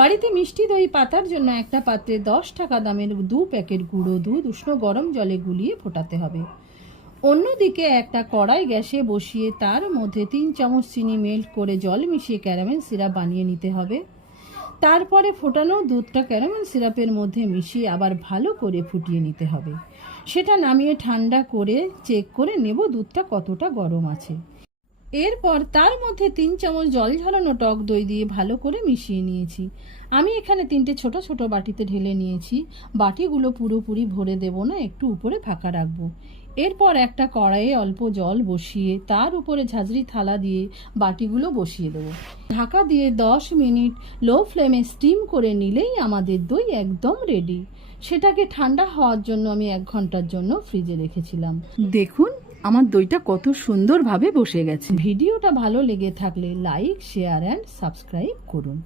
বাড়িতে মিষ্টি দই পাতার জন্য একটা পাত্রে 10 টাকা দামের 2 প্যাকেট গুঁড়ো দুধ উষ্ণ গরম জলে গুলিয়ে ফোটাতে হবে। অন্যদিকে একটা কড়াই গ্যাসে বসিয়ে তার মধ্যে 3 চামচ চিনি মেল্ট করে জল মিশিয়ে ক্যারামেল সিরাপ বানিয়ে নিতে হবে। তারপরে ফোটানো দুধটা ক্যারামেল সিরাপের মধ্যে মিশিয়ে আবার ভালো করে ফুটিয়ে নিতে হবে। সেটা নামিয়ে ঠান্ডা করে চেক করে নেব দুধটা কতটা গরম আছে। এরপর তার মধ্যে 3 চামচ জল ঝরানো টক দই দিয়ে ভালো করে মিশিয়ে নিয়েছি। আমি এখানে 3টে ছোট ছোট বাটিতে ঢেলে নিয়েছি। বাটিগুলো পুরোপুরি ভরে দেব না, একটু উপরে ফাঁকা রাখবো। এরপর একটা কড়াইয়ে অল্প জল বসিয়ে তার উপরে ঝাঁঝরি থালা দিয়ে বাটিগুলো বসিয়ে দেবো। ঢাকা দিয়ে 10 মিনিট লো ফ্লেমে স্টিম করে নিলেই আমাদের দই একদম রেডি। সেটাকে ঠান্ডা হওয়ার জন্য আমি 1 ঘন্টার জন্য ফ্রিজে রেখেছিলাম। দেখুন আমার দইটা কত সুন্দরভাবে বসে গেছে। ভিডিওটা ভালো লেগে থাকলে লাইক, শেয়ার অ্যান্ড সাবস্ক্রাইব করুন।